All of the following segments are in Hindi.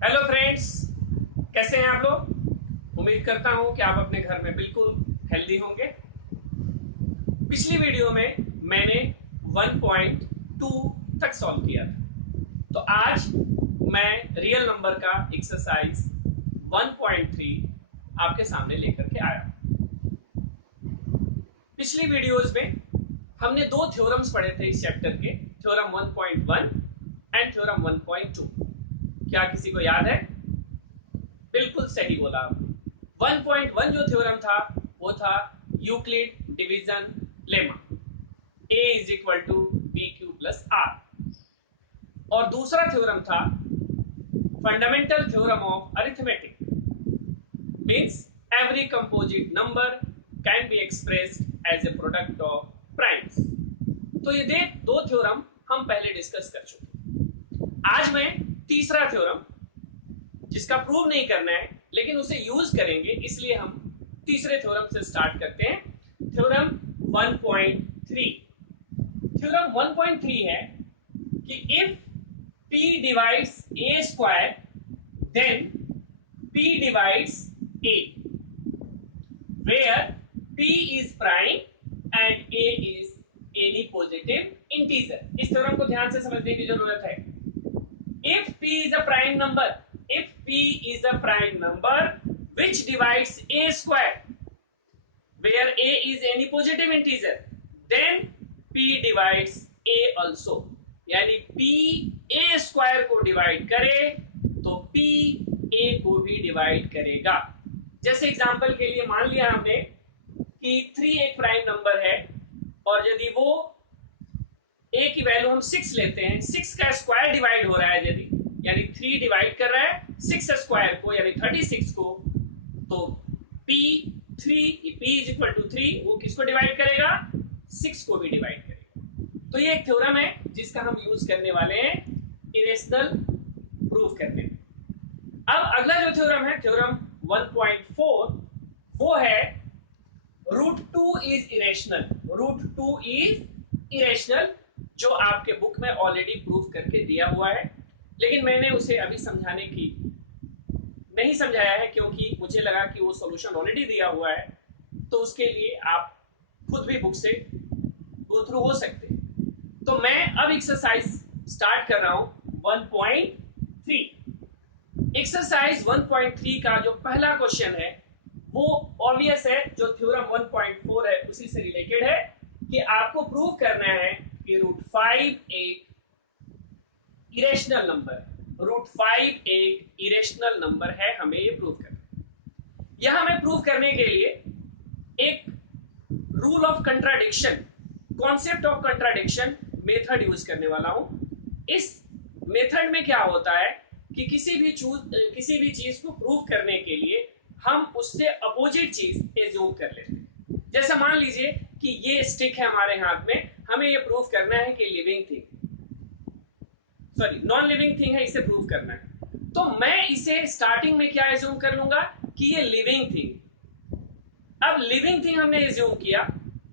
हेलो फ्रेंड्स, कैसे हैं आप लोग। उम्मीद करता हूं कि आप अपने घर में बिल्कुल हेल्दी होंगे। पिछली वीडियो में मैंने 1.2 तक सॉल्व किया था, तो आज मैं रियल नंबर का एक्सरसाइज 1.3 आपके सामने लेकर के आया। पिछली वीडियोस में हमने दो थ्योरम्स पढ़े थे इस चैप्टर के, थ्योरम 1.1 एंड थ्योरम 1.2। क्या किसी को याद है? बिल्कुल सही बोला आपने। 1.1 जो थ्योरम था वो था Euclid division lemma, a is equal to b q plus r. और दूसरा थ्योरम था fundamental theorem of arithmetic, means every composite number can be expressed as a product of primes. तो ये दो थ्योरम हम पहले डिस्कस कर चुके। आज मैं तीसरा थ्योरम, जिसका प्रूव नहीं करना है लेकिन उसे यूज करेंगे, इसलिए हम तीसरे थ्योरम से स्टार्ट करते हैं। थ्योरम 1.3। थ्योरम 1.3 है कि if p divides a square then p divides a, where p is prime and a is any positive integer. इस थ्योरम को ध्यान से समझने की जरूरत है। If p is a prime number, if p is a prime number which divides a square, where a is any positive integer, then p divides a also. यानी p a स्क्वायर को डिवाइड करे तो p a को भी डिवाइड करेगा। जैसे एग्जांपल के लिए मान लिया हमने कि 3 एक प्राइम नंबर है, और यदि वो a की वैल्यू हम 6 लेते हैं, 6 का स्क्वायर डिवाइड हो रहा है यदि, यानी 3 डिवाइड कर रहा है 6 स्क्वायर को यानी 36 को, तो p इज इक्वल टू 3 वो किसको डिवाइड करेगा? 6 को भी डिवाइड करेगा। तो ये एक थ्योरम है जिसका हम यूज करने वाले हैं इरेशनल प्रूफ करने में। अब अगला जो थ्योरम है, थ्योरम 1.4, वो है root 2 is irrational. Root 2 is irrational, जो आपके बुक में ऑलरेडी प्रूफ करके दिया हुआ है, लेकिन मैंने उसे अभी समझाने की नहीं समझाया है क्योंकि मुझे लगा कि वो सॉल्यूशन ऑलरेडी दिया हुआ है, तो उसके लिए आप खुद भी बुक से गो थ्रू हो सकते हैं। तो मैं अब एक्सरसाइज स्टार्ट कर रहा हूं 1.3। एक्सरसाइज 1.3 का जो पहला क्वेश्चन है वो ऑब्वियस है, जो थ्योरम 1.4 है उसी से रिलेटेड है, कि आपको प्रूव करना है कि रूट 5 एक इरेशनल नंबर है। रूट 5 एक इरेशनल नंबर है, हमें ये प्रूव करना। यहां मैं प्रूव करने के लिए एक rule of contradiction, concept of contradiction method use करने वाला हूं। इस मेथड में क्या होता है कि किसी भी चीज को प्रूव करने के लिए हम उससे अपोजिट चीज एज्यूम कर लेते हैं। जैसे मान लीजिए कि ये स्टिक है हमारे हाथ में, हमें ये प्रूव करना है कि living thing, sorry non living thing है, इसे प्रूव करना है। तो मैं इसे स्टार्टिंग में क्या एज्यूम कर लूंगा कि ये लिविंग थिंग। अब लिविंग थिंग हमने एज्यूम किया,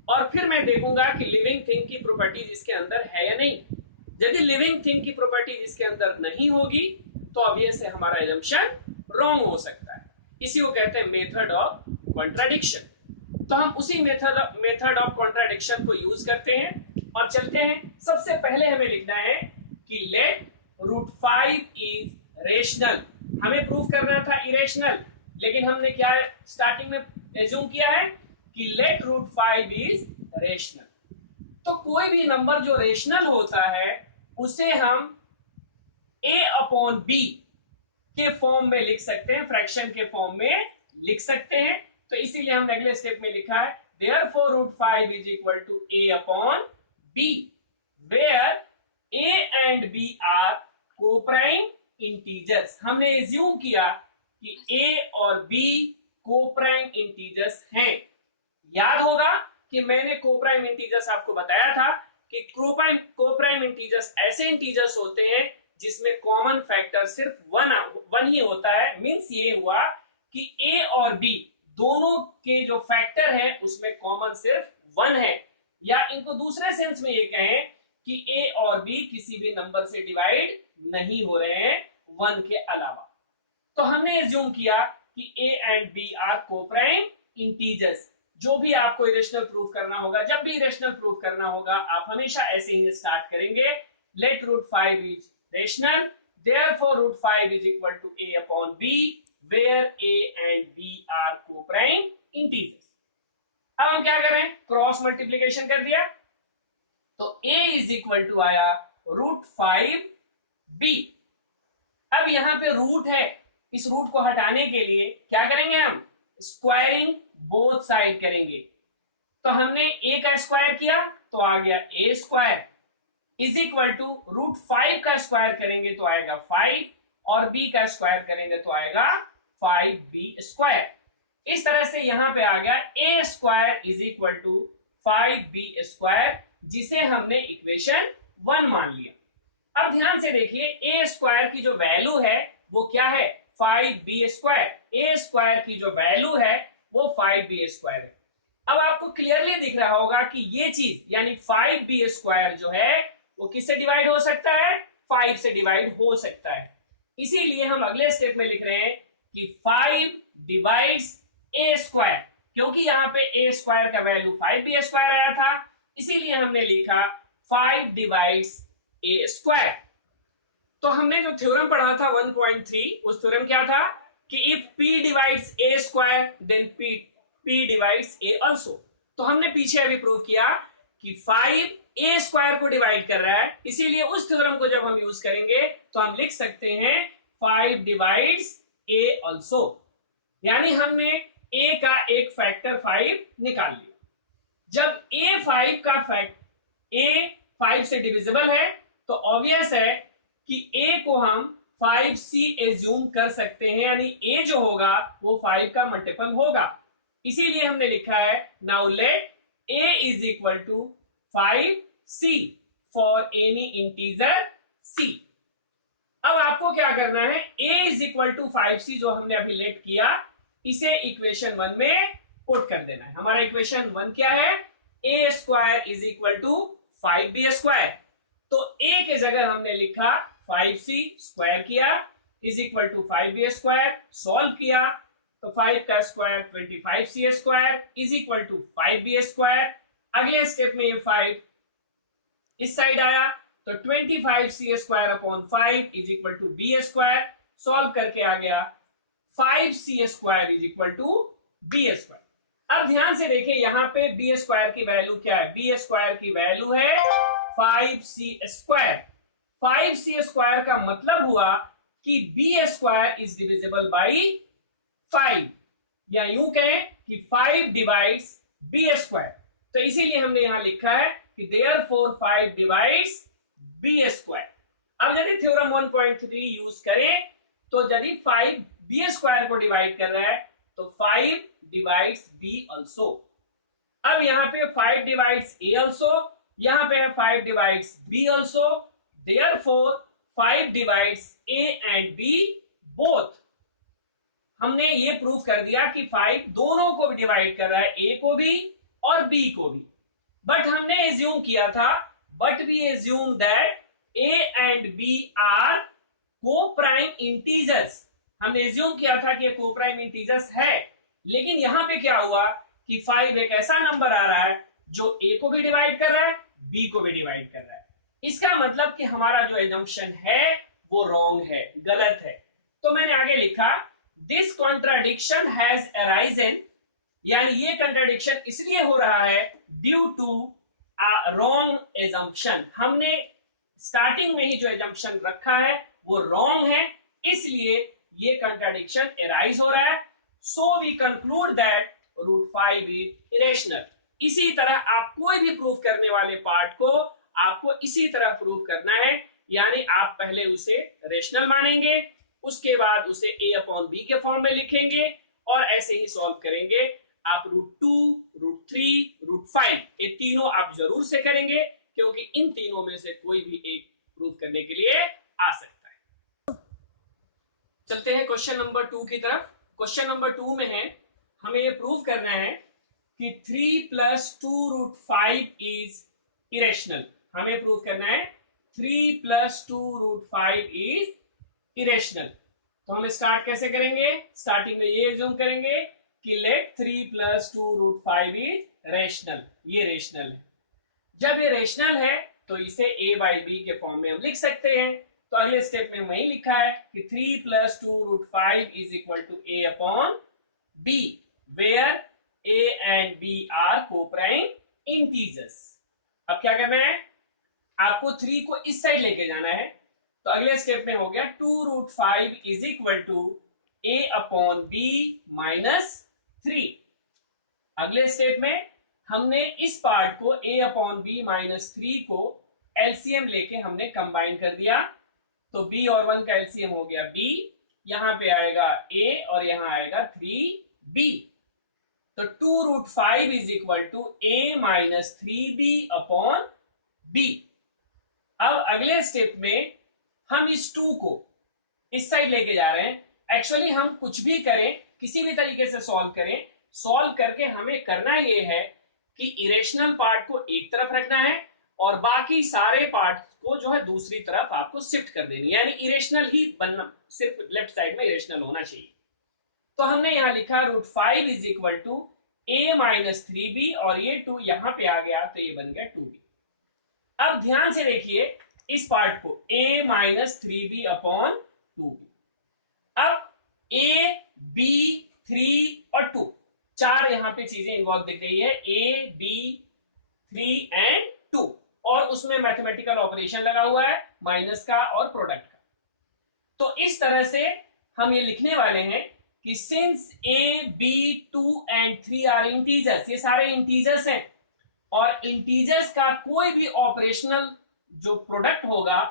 और फिर मैं देखूंगा कि लिविंग थिंग की प्रॉपर्टीज इसके अंदर है या नहीं। यदि लिविंग थिंग की प्रॉपर्टीज इसके अंदर नहीं होगी तो ऑब्वियस है हमारा एजम्पशन रॉन्ग हो सकता है। इसी को कहते हैं मेथड ऑफ कॉन्ट्राडिक्शन। तो हम उसी मेथड ऑफ कॉन्ट्राडिक्शन को यूज करते हैं और चलते हैं। सबसे पहले हमें लिखना है कि लेट रूट 5 इज रेशनल। हमें प्रूव करना था इरेशनल, लेकिन हमने क्या स्टार्टिंग में एज्यूम किया है कि लेट रूट 5 इज रेशनल। तो कोई भी नंबर जो रेशनल होता है उसे हम a अपॉन b के फॉर्म में लिख सकते हैं, फ्रैक्शन के फॉर्म में लिख सकते हैं। तो इसीलिए हम अगले स्टेप में लिखा है therefore root 5 is equal to a upon b, where a and b are coprime integers. हमने एज्यूम किया कि a और b कोप्राइम इंटीजर्स हैं। याद होगा कि मैंने कोप्राइम इंटीजर्स आपको बताया था कि कोप्राइम इंटीजर्स ऐसे इंटीजर्स होते हैं जिसमें कॉमन फैक्टर सिर्फ वन ही होता है। मींस ये हुआ कि a और b दोनों के जो फैक्टर है उसमें कॉमन सिर्फ वन है, या इनको दूसरे सेंस में ये कहें कि a और b किसी भी नंबर से डिवाइड नहीं हो रहे हैं वन के अलावा। तो हमने एज्यूम किया कि a and b are coprime integers. जो भी आपको इरेशनल प्रूफ करना होगा, जब भी इरेशनल प्रूफ करना होगा, आप हमेशा ऐसे ही स्टार्ट करेंगे, let root 5 is rational, therefore root 5 is equal to a upon b, where a and b are coprime integers. अब हम क्या कर रहे हैं, क्रॉस मल्टीप्लीकेशन कर दिया, तो a इज इक्वल टू आया रूट 5b। अब यहां पे रूट है, इस रूट को हटाने के लिए क्या करेंगे, हम स्क्वायरिंग बोथ साइड करेंगे। तो हमने a का स्क्वायर किया तो आ गया a square is equal to root 5 का स्क्वायर करेंगे तो आएगा 5, और b का स्क्वायर करेंगे तो आएगा 5b स्क्वायर। इस तरह से यहां पे आ गया a square is equal to 5b square, जिसे हमने इक्वेशन 1 मान लिया। अब ध्यान से देखिए, a स्क्वायर की जो वैल्यू है वो क्या है, 5b स्क्वायर। a स्क्वायर की जो वैल्यू है वो 5b स्क्वायर है। अब आपको क्लियरली दिख रहा होगा कि ये चीज यानी 5b स्क्वायर जो है वो किससे डिवाइड हो सकता है, 5 से डिवाइड हो सकता है। इसीलिए हम अगले स्टेप में लिख रहे हैं कि 5 डिवाइड्स a स्क्वायर, क्योंकि यहाँ पे a स्क्वायर का वैल्यू 5b स्क्वायर आया था, इसीलिए हमने लिखा 5 डिवाइड्स a स्क्वायर। तो हमने जो थ्योरम पढ़ा था 1.3, उस थ्योरम क्या था कि if p divides a square then p divides a also. तो हमने पीछे अभी प्रूव किया कि 5 a स्क्वायर को डिवाइड कर रहा है, इसीलिए उस थ्योरम को जब हम यूज करेंगे तो हम लिख सकते हैं 5 डिवाइड्स a आल्सो, यानी हमने a का एक फैक्टर 5 निकाल लिया। जब a 5 का फैक्ट a 5 से डिविजिबल है तो ऑब्वियस है कि a को हम 5c एज्यूम कर सकते हैं, यानी a जो होगा वो 5 का मल्टीपल होगा। इसीलिए हमने लिखा है now let a is equal to 5c for any integer c। अब आपको क्या करना है, a is equal to 5c जो हमने अभी लेट किया, इसे इक्वेशन 1 में पुट कर देना है। हमारा इक्वेशन 1 क्या है, a square is equal to 5b square. तो a के जगह हमने लिखा 5c स्क्वायर किया is equal to 5b square, solve किया तो 5 का square 25c square is equal to 5b square. अगले स्टेप में ये 5 इस साइड आया तो 25c square upon 5 is equal to b square, solve करके आ गया 5c square is equal to b square. अब ध्यान से देखिए, यहां पे b स्क्वायर की वैल्यू क्या है, b स्क्वायर की वैल्यू है 5c स्क्वायर। 5c स्क्वायर का मतलब हुआ कि b square is divisible by 5, या यूं कहें कि 5 डिवाइड्स b स्क्वायर। तो इसीलिए हमने यहां लिखा है कि देयरफॉर 5 डिवाइड्स b स्क्वायर। अब यदि थ्योरम 1.3 यूज करें तो यदि 5 b स्क्वायर को डिवाइड कर रहा है तो 5 डिवाइड्स b आल्सो। अब यहां पे 5 डिवाइड्स a आल्सो, यहां पे है 5 divides b also, therefore 5 divides a and b both. हमने ये प्रूव कर दिया कि 5 दोनों को डिवाइड कर रहा है, a को भी और b को भी। बट हमने एज्यूम किया था, but we assume that a and b are coprime integers. हमने एज्यूम किया था कि ये कोप्राइम इंटीजर्स है, लेकिन यहां पे क्या हुआ कि 5 एक ऐसा नंबर आ रहा है जो a को भी डिवाइड कर रहा है, b को भी डिवाइड कर रहा है। इसका मतलब कि हमारा जो एजम्पशन है वो रॉन्ग है, गलत है। तो मैंने आगे लिखा दिस कॉन्ट्राडिक्शन हैज अराइजन, यानी ये कंट्राडिक्शन इसलिए हो रहा है ड्यू टू रॉन्ग एजम्पशन। हमने स्टार्टिंग में ही जो एजम्पशन रखा है वो रॉन्ग है, इसलिए ये कंट्राडिक्शन अराइज हो रहा है। So we conclude that root 5 is irrational. इसी तरह आप कोई भी प्रूफ करने वाले पार्ट को आपको इसी तरह प्रूफ करना है, यानी आप पहले उसे रेशनल मानेंगे, उसके बाद उसे a अपॉन b के फॉर्म में लिखेंगे और ऐसे ही सॉल्व करेंगे। आप रूट 2, रूट 3, रूट 5 ये तीनों आप जरूर से करेंगे, क्योंकि इन तीनों में से कोई भी एक प्रूफ करने के लिए आ सकता है। चलते हैं क्वेश्चन नंबर 2 की तरफ। क्वेश्चन नंबर 2 में है हमें ये प्रूव करना है कि 3 प्लस 2 रूट 5 इज इरेशनल। हमें प्रूव करना है 3 प्लस 2 रूट 5 इज इरेशनल। तो हम स्टार्ट कैसे करेंगे? स्टार्टिंग में ये एज्यूम करेंगे कि लेट 3 प्लस 2√5 इज रेशनल। ये रेशनल है। जब ये रेशनल है तो इसे a बाई बी के फॉर्म में हम लिख सकते हैं। तो अगले स्टेप में वही लिखा है कि 3 plus 2√5 is equal to a upon b, where a and b are coprime integers. अब क्या करना है? आपको 3 को इस साइड लेके जाना है। तो अगले स्टेप में हो गया 2√5 is equal to a upon b minus 3। अगले स्टेप में हमने इस पार्ट को a अपॉन बी माइनस 3 को एलसीएम लेके हमने कंबाइन कर दिया। तो b और 1 का एलसीएम हो गया b, यहां पे आएगा a और यहां आएगा 3b। तो 2√5 is equal to a minus 3b upon b। अब अगले स्टेप में हम इस 2 को इस साइड लेके जा रहे हैं। एक्चुअली हम कुछ भी करें, किसी भी तरीके से सॉल्व करें, सॉल्व करके हमें करना ये है कि इरेशनल पार्ट को एक तरफ रखना है और बाकी सारे पार्ट को जो है दूसरी तरफ आपको शिफ्ट कर देनी है, यानी इरेशनल ही बनना, सिर्फ लेफ्ट साइड में इरेशनल होना चाहिए। तो हमने यहां लिखा √5 is equal to a minus 3b और ये 2 यहां पे आ गया तो ये बन गया 2b। अब ध्यान से देखिए इस पार्ट को a minus 3b upon 2b। अब a b 3 और 2 चार यहां पे चीजें इन्वॉल्व दिख रही है, a b 3 एंड 2, और उसमें मैथमेटिकल ऑपरेशन लगा हुआ है माइनस का और प्रोडक्ट का। तो इस तरह से हम ये लिखने वाले हैं कि since a b 2 and 3 are integers, ये सारे इंटीजर्स हैं और इंटीजर्स का कोई भी ऑपरेशनल जो प्रोडक्ट होगा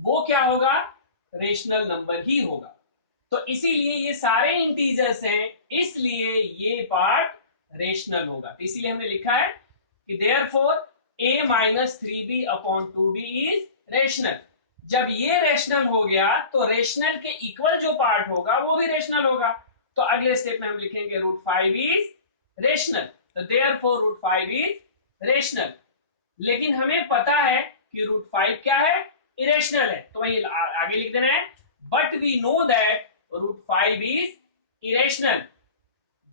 वो क्या होगा? रेशनल नंबर ही होगा। तो इसीलिए ये सारे इंटीजर्स हैं, इसलिए ये पार्ट रेशनल होगा। तो इसीलिए हमने लिखा है कि therefore a minus 3b upon 2b is rational. जब ये रेशनल हो गया तो रेशनल के इक्वल जो पार्ट होगा वो भी रेशनल होगा। तो अगले स्टेप में हम लिखेंगे √5 इज रेशनल। तो देयरफॉर √5 इज रेशनल। लेकिन हमें पता है कि √5 क्या है? इरेशनल है। तो वही आगे लिख देना है, but we know that √5 is irrational.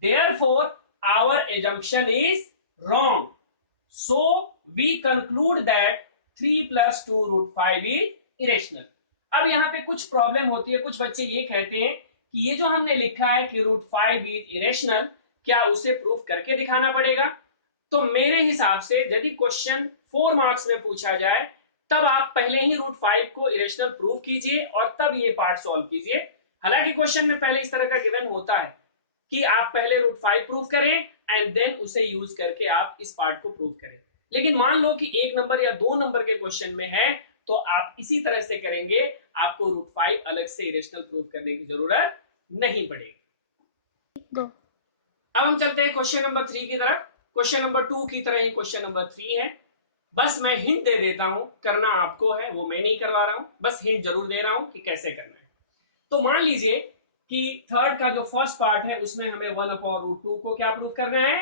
Therefore, our assumption is wrong. So, we conclude that 3 plus 2 √5 is irrational. अब यहाँ पे कुछ प्रॉब्लम होती है, कुछ बच्चे ये कहते हैं कि ये जो हमने लिखा है कि √5 is irrational, क्या उसे प्रूफ करके दिखाना पड़ेगा? तो मेरे हिसाब से यदि क्वेश्चन 4 मार्क्स में पूछा जाए तब आप पहले ही √5 को इरेशनल प्रूव कीजिए और तब ये पार्ट सॉल्व कीजिए। हालांकि क्वेश्चन में पहले इस तरह का गिवन होता है कि आप पहले √5 प्रूव करें एंड देन उसे यूज करके आप इस पार्ट को प्रूव करें। लेकिन मान लो कि 1 नंबर या 2 नंबर के क्वेश्चन में है तो आप इसी तरह से करेंगे, आपको √5 अलग से इरेशनल प्रूव करने की जरूरत नहीं पड़ेगी। अब हम चलते हैं क्वेश्चन नंबर 3 की तरफ। क्वेश्चन नंबर 2 की तरह ही क्वेश्चन नंबर 3 है, बस मैं हिंट दे देता हूं, करना आपको है, वो मैं नहीं करवा रहा हूं, बस हिंट जरूर दे रहा हूं कि कैसे करना है। तो मान लीजिए कि थर्ड का जो फर्स्ट पार्ट है उसमें हमें 1 अपॉन √2 को क्या प्रूव करना है?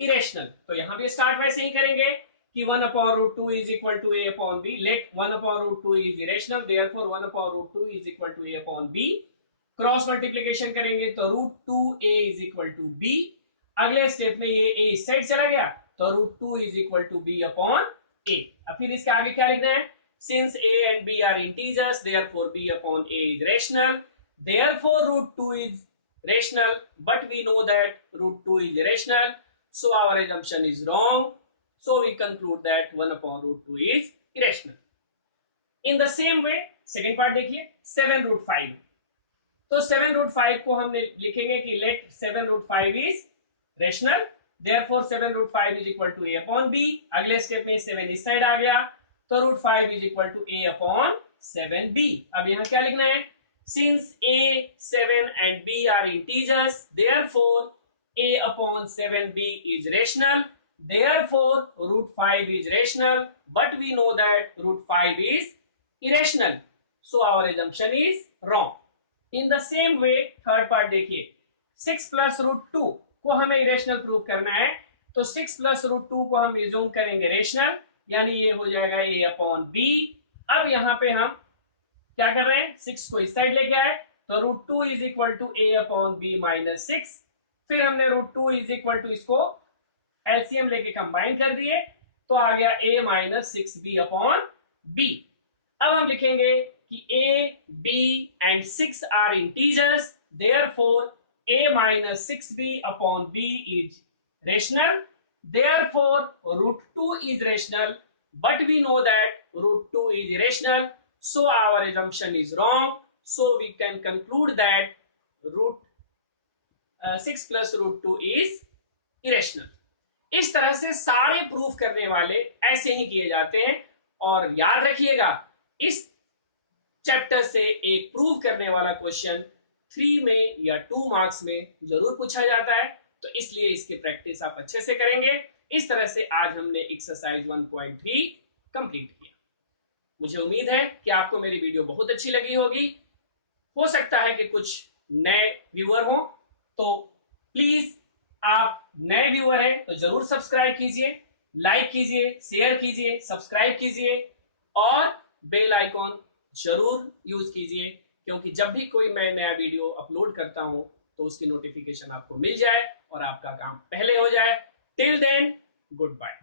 इरेशनल। तो यहां भी स्टार्ट वैसे ही करेंगे कि 1 upon √2 is equal to a upon b। Let 1 upon √2 is irrational, therefore 1 upon √2 is equal to a upon b। Cross multiplication करेंगे तो √2a is equal to b। अगले स्टेप में ये a इस साइड चला गया तो √2 is equal to b upon a। अब फिर इसके आगे क्या लिखना है? Since a and b are integers, therefore b upon a is rational. Therefore √2 is rational, but we know that √2 is irrational, so our assumption is wrong. So we conclude that 1 upon √2 is irrational. In the same way, second part देखिए, 7√5। तो 7√5 को हमने लिखेंगे कि let 7√5 is rational, therefore 7√5 is equal to a upon b। अगले स्टेप में 7 इस साइड आ गया तो √5 is equal to a upon 7b। अब यहाँ क्या लिखना है? Since a, 7 and b are integers, therefore a upon 7b is rational, therefore √5 is rational, but we know that √5 is irrational, so our assumption is wrong. In the same way, third part देखिए, 6 प्लस √2 को हमें इरेशनल प्रूव करना है तो 6 प्लस √2 को हम रिज्यूम करेंगे रेशनल, यानी ये हो जाएगा a अपॉन b। अब यहाँ पे हम क्या कर रहे हैं? 6 को इस साइड लेके आए तो root two is equal to a upon b minus six. फिर हमने root two is equal to इसको एलसीएम लेके कंबाइन कर दिए, तो आ गया a minus six b upon b. अब हम लिखेंगे कि a b and six are integers, therefore a minus 6b upon b is rational, therefore root 2 is rational, but we know that root 2 is irrational, so our assumption is wrong, so we can conclude that root 6 plus root 2 is irrational. इस तरह से सारे प्रूफ करने वाले ऐसे ही किए जाते हैं। और याद रखिएगा, इस चैप्टर से एक प्रूव करने वाला क्वेश्चन 3 में या 2 मार्क्स में जरूर पूछा जाता है, तो इसलिए इसकी प्रैक्टिस आप अच्छे से करेंगे। इस तरह से आज हमने एक्सरसाइज 1.3 कंप्लीट किया। मुझे उम्मीद है कि आपको मेरी वीडियो बहुत अच्छी लगी होगी। हो सकता है कि कुछ नए व्यूअर हो, तो प्लीज आप नए व्यूअर हैं तो जरूर सब्सक्राइब कीजिए, लाइक कीजिए, शेयर कीजिए, सब्सक्राइब कीजिए और बेल आइकॉन जरूर यूज कीजिए, क्योंकि जब भी कोई मैं नया वीडियो अपलोड करता हूं तो उसकी नोटिफिकेशन आपको मिल जाए और आपका काम पहले हो जाए। Till then, good bye.